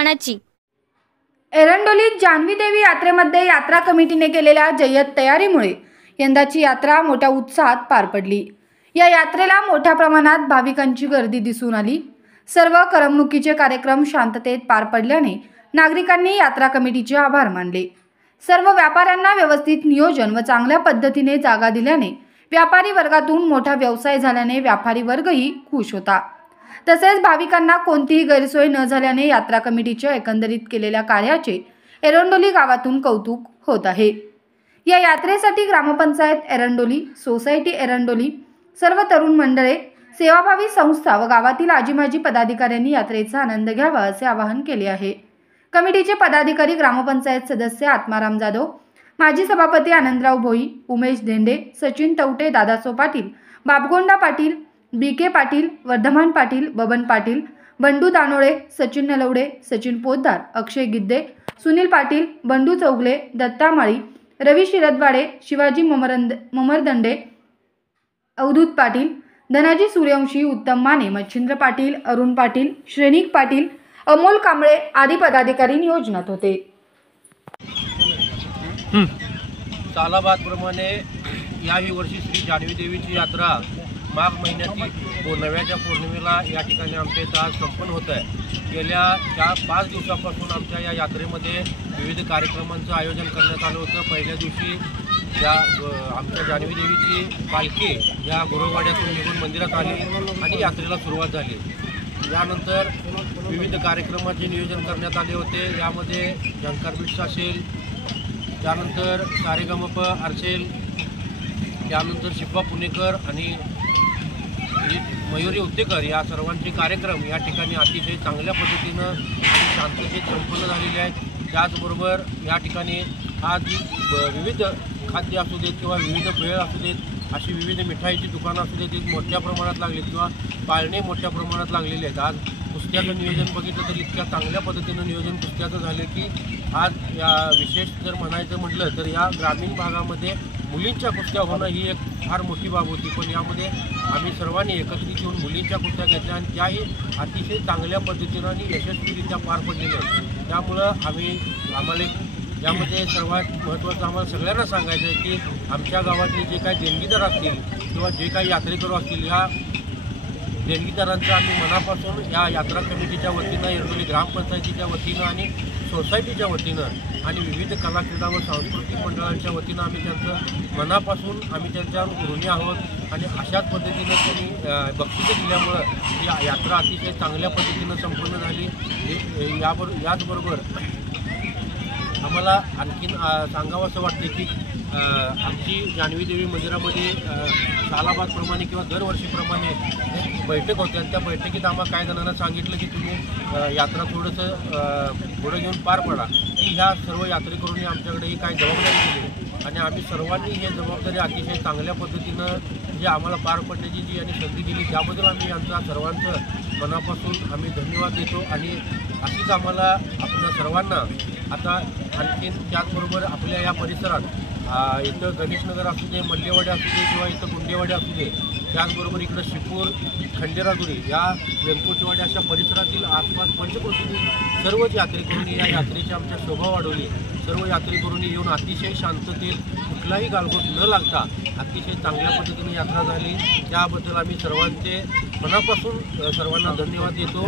मनाची। एरंडोलीत जान्हवी देवी यात्रेमध्ये यात्रा कमिटीने केलेल्या जय्यत तयारीमुळे यंदाची यात्रा मोठ्या उत्साहात पार पडली। या यात्रेला मोठ्या प्रमाणात भाविकांची गर्दी दिसून आली। सर्व करमणुकीचे कार्यक्रम शांततेत पार पडल्याने नागरिकांनी यात्रा कमिटीचे आभार मानले। सर्व व्यापाऱ्यांना व्यवस्थित नियोजन व चांगल्या पद्धतीने जागा दिल्याने व्यापारी वर्गातून मोठा व्यवसाय झाल्याने व्यापारी वर्गही खुश होता। तसेच भाविकांना कोणतीही गैरसोय न झाल्याने यात्रा कमिटीच्या एकंदरीत केलेल्या कार्याचे एरंडोली गावातून कौतुक होत आहे। या यात्रेसाठी ग्रामपंचायत एरंडोली, सोसायटी एरंडोली, सर्व तरुण मंडळे, सेवाभावी संस्था व गावातील आजीमाजी पदाधिकाऱ्यांनी यात्रेचा आनंद घ्यावा असे आवाहन केले आहे। कमिटीचे पदाधिकारी ग्रामपंचायत सदस्य आत्माराम जाधव, माजी सभापती आनंदराव भोई, उमेश धेंडे, सचिन तवटे, दादासो पाटील, बाबगोंडा पाटील, बीके पाटील, वर्धमान पाटील, बबन पाटील, बंडू दानोळे, सचिन नलवडे, सचिन पोद्दार, अक्षय गिद्दे, सुनील पाटील, बंडू चौगले, दत्ता माळी, रवी शिरदवाडे, शिवाजी ममरदंडे, अवधूत पाटील, धनाजी सूर्यवंशी, उत्तम माने, मच्छिंद्र पाटील, अरुण पाटील, श्रेनिक पाटील, अमोल कांबळे आदी पदाधिकारी नियोजनात होते। सालाबादप्रमाणे याही वर्षी श्री जान्हवी देवीची यात्रा माघ महिन्यातील नव्याच्या पौर्णिमेला या ठिकाणी आमच्या इथं आज संपन्न होत आहे। गेल्या 4-5 दिवसापासून आमच्या या यात्रेमध्ये विविध कार्यक्रमांचं आयोजन करण्यात आलं होतं। पहिल्या दिवशी आमच्या जान्हवी देवीची पालखी या गुरुवाड्यातून निघून मंदिरात आली आणि यात्रेला सुरुवात झाली। यानंतर विविध कार्यक्रमाचे नियोजन करण्यात आले होते। यामध्ये झंकार बिट्स असेल, त्यानंतर सारेगमप असेल, त्यानंतर शिप्पा पुणेकर आणि मयुरी उत्तेकर या सर्वांचे कार्यक्रम या ठिकाणी अतिशय चांगल्या पद्धतीनं आणि शांततेत संपन्न झालेले आहेत। त्याचबरोबर या ठिकाणी आज विविध खाद्य असू देत किंवा विविध पेय असू देत, अशी विविध मिठाईची दुकानं असू देत, मोठ्या प्रमाणात लागलीत किंवा पाळणे मोठ्या प्रमाणात लागलेले आहेत। आज कुस्त्याचं नियोजन बघितलं तर इतक्या चांगल्या पद्धतीनं नियोजन कुस्त्याचं झालं की आज या विशेष जर म्हणायचं म्हटलं तर या ग्रामीण भागामध्ये मुलींच्या कुस्त्या होणं ही एक फार मोठी बाब होती, पण यामध्ये आम्ही सर्वांनी एकत्रित येऊन मुलींच्या कुस्त्या घेतल्या आणि त्याही अतिशय चांगल्या पद्धतीनं आणि यशस्वीरित्या पार पडलेल्या आहेत। त्यामुळं आम्हाला यामध्ये सर्वात महत्त्वाचं आम्हाला सगळ्यांना सांगायचं आहे की आमच्या गावातले जे काही देणगीदार असतील किंवा जे काही यात्रेकरू असतील, या देणगीदारांचं आम्ही मनापासून या यात्रा कमिटीच्या वतीनं, एरंडोली ग्रामपंचायतीच्या वतीनं आणि सोसायटीच्या वतीनं आणि विविध कला क्रीडा व सांस्कृतिक मंडळांच्या वतीनं आम्ही त्यांचं मनापासून आम्ही त्यांच्यावर ऋणी आहोत। आणि अशाच पद्धतीनं त्यांनी बक्षिसं दिल्यामुळं या यात्रा अतिशय चांगल्या पद्धतीनं संपन्न झाली। याचबरोबर आम्हाला आणखीन सांगावं असं वाटते की आमची जान्हवी देवी मंदिरामध्ये सालाबादप्रमाणे किंवा दरवर्षीप्रमाणे बैठक होते आणि त्या बैठकीत आम्हाला काही जणांना सांगितलं की तुम्ही यात्रा थोडंसं पुढं घेऊन पार पडा, की ह्या सर्व यात्रेकरूंनी आमच्याकडे ही काही जबाबदारी दिली आणि आम्ही सर्वांनी ही जबाबदारी अतिशय चांगल्या पद्धतीनं जे आम्हाला पार पडण्याची जी आणि संधी दिली त्याबद्दल आम्ही यांचा सर्वांचं मनापासून आम्ही धन्यवाद देतो। आणि अशीच आम्हाला आपल्या सर्वांना आता आणखीन त्याचबरोबर आपल्या या परिसरात इथं गणेशनगर असू दे, मल्लेवाडी असू दे किंवा इथं गुंडेवाडी असू दे, त्याचबरोबर इकडं शिपूर, खंडेराजुरी या व्यंकोचवाडी अशा परिसरातील आसपास पंचक्रोशीतील सर्वच यात्रेकरूंनी या यात्रेची आमच्या शोभा वाढवली। सर्व यात्रेकरूंनी येऊन अतिशय शांततेत कुठलाही गालबोट न लागता अतिशय चांगल्या पद्धतीने यात्रा झाली। त्याबद्दल आम्ही सर्वांचे मनापासून सर्वांना धन्यवाद देतो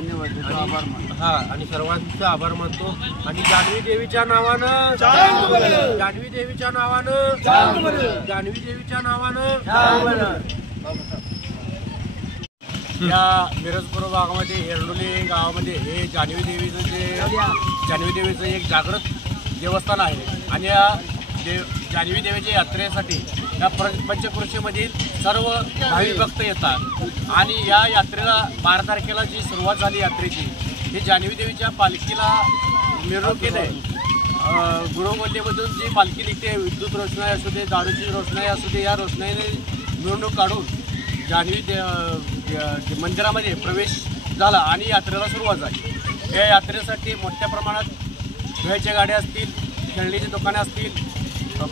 आणि सर्वांचा आभार मानतो। आणि जान्हवी देवीच्या नावानं, जान्हवी देवीच्या नावानं, जान्हवी देवीच्या नावानं। या मिरजपूर भागामध्ये एरंडोली गावामध्ये हे जान्हवी देवीचं एक जागृत देवस्थान आहे आणि या जान्हवी देवीच्या यात्रेसाठी या पंचक्रोशीमधील सर्व भाविक भक्त येतात आणि या यात्रेला 12 तारखेला जी सुरुवात झाली यात्रेची, ही जान्हवी देवीच्या पालखीला मिरवणुकीने गुरुवल्लीमधून जी पालखी निघते, विद्युत रोषणाई असू दे, दारूची रोषणाई असू दे, या रोषणाईने मिरवणूक काढून जान्हवी मंदिरामध्ये प्रवेश झाला आणि यात्रेला सुरुवात झाली। या यात्रेसाठी मोठ्या प्रमाणात भेळच्या गाड्या असतील, खेळणीची दुकाने असतील,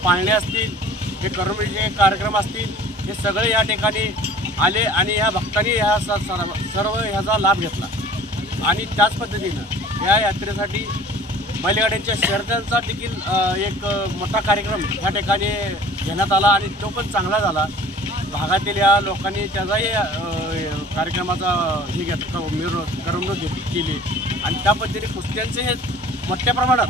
पाळणे असतील, हे करमणुकीचे कार्यक्रम असतील, हे सगळे या ठिकाणी आले आणि ह्या भक्तांनी ह्या सर्व ह्याचा लाभ घेतला। आणि त्याच पद्धतीनं या यात्रेसाठी बैलगाड्यांच्या शर्यतींचा देखील एक मोठा कार्यक्रम या ठिकाणी घेण्यात आला आणि तो पण चांगला झाला. भागातील या लोकांनी त्याचाही कार्यक्रमाचा हे करमणूक केली आणि त्या पद्धतीने कुस्त्यांचे हे मोठ्या प्रमाणात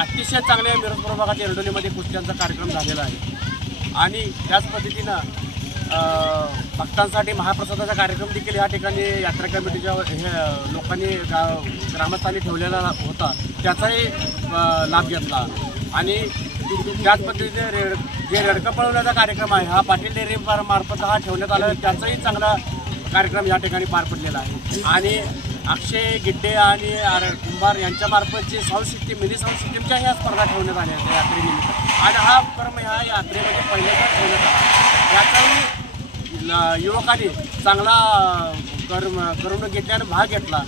अतिशय चांगल्या मिरजपूर भागात एरडोलीमध्ये कुस्त्यांचा कार्यक्रम झालेला आहे. आणि त्याच पद्धतीनं भक्तांसाठी महाप्रसादाचा कार्यक्रम देखील या ठिकाणी यात्रा कमिटीच्या लोकांनी ग्रामस्थांनी ठेवलेला होता, त्याचाही लाभ घेतला. आणि त्याच पद्धतीने जे रडकं पळवण्याचा कार्यक्रम आहे हा पाटील डेअरी मार्फत हा ठेवण्यात आला, त्याचाही चांगला कार्यक्रम या ठिकाणी पार पडलेला आहे. आणि अक्षय गिड्डे आणि कुंभार यांच्यामार्फत जे साऊंड सिस्टीम मिनी साऊंड सिस्टीमच्या ह्या स्पर्धा ठेवण्यात आल्या आहेत यात्रेनिमित्त आणि हा उपक्रम ह्या यात्रेमध्ये पहिल्यांदा ठेवण्यात आला. याचाही युवकांनी चांगला करमणूक घेतल्याने भाग घेतला.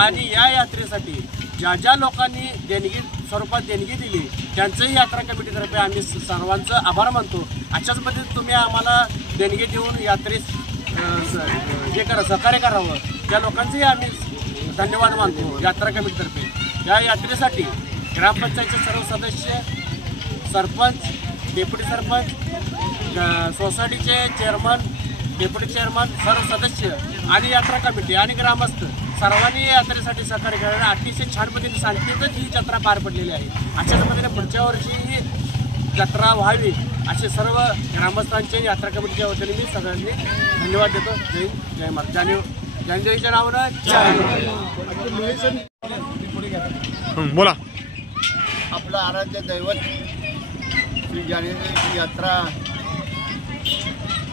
आणि या यात्रेसाठी ज्या लोकांनी स्वरूपात देणगी दिली त्यांचंही यात्रा कमिटीतर्फे आम्ही सर्वांचं आभार मानतो. अशाच पद्धतीने तुम्ही आम्हाला देणगी देऊन यात्रेस सहकार्य करावं त्या लोकांचंही आम्ही धन्यवाद मानतो यात्रा कमिटीतर्फे. या यात्रेसाठी ग्रामपंचायतचे सर्व सदस्य, सरपंच, डेप्युटी सरपंच, सोसायटीचे चेअरमन, डेप्युटी चेअरमन, सर्व सदस्य आणि यात्रा कमिटी आणि ग्रामस्थ सर्वांनी यात्रेसाठी सहकार्य करावे. अतिशय छान पद्धतीने शांततेतच ही जत्रा पार पडलेली आहे. अशाच पद्धतीने पुढच्या वर्षी ही जत्रा व्हावी असे सर्व ग्रामस्थांचे यात्रा कमिटीच्या वतीने मी सगळ्यांनी धन्यवाद देतो. जय जय महाराज. जानदेवीच्या नावानं बोला. आपलं आराध्य दैवत श्री जानेवारीची यात्रा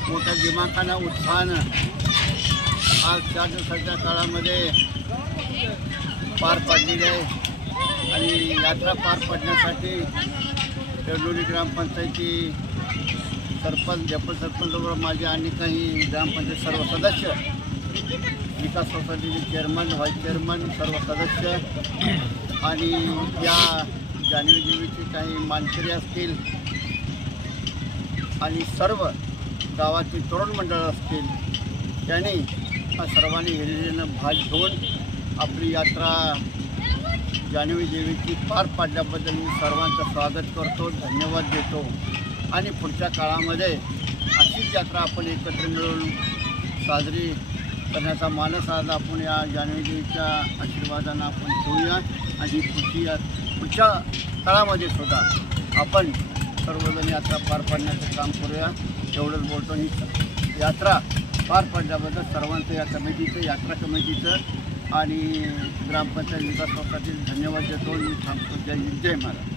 मोठ्या दिमाखानं उत्साहानं आज 4 दिवसाच्या काळामध्ये पार पाडलेली आहे. आणि यात्रा पार पाडण्यासाठी एरडोली ग्रामपंचायती सरपंच, डेप्युटी सरपंचबरोबर माझे आणि काही ग्रामपंचायत सर्व सदस्य, विकास सोसायटीचे चेअरमन, व्हाईस चेअरमन, सर्व सदस्य आणि या जानेवारी देवीचे काही मानकरी असतील आणि सर्व गावातील तरुण मंडळ असतील त्यांनी सर्वांनी हिरिरीनं भाग घेऊन आपली यात्रा जानेवारी देवीची पार पाडल्याबद्दल मी सर्वांचं स्वागत करतो, धन्यवाद देतो. आणि पुढच्या काळामध्ये अशीच यात्रा आपण एकत्र मिळून साजरी करण्याचा मानस आज आपण या जानेवारी देवीच्या आशीर्वादानं आपण ठेवूया. आणि पुढच्या काळामध्ये सुद्धा आपण सर्वजण यात्रा पार पाडण्याचं काम करूया. एवढंच बोलतो. ही यात्रा पार पाडल्याबद्दल सर्वांचं या कमिटीचं, यात्रा कमिटीचं आणि ग्रामपंचायत विकास सोसायटीचं धन्यवाद देतो. मी थांबतो. जय हिंद, जय महाराज.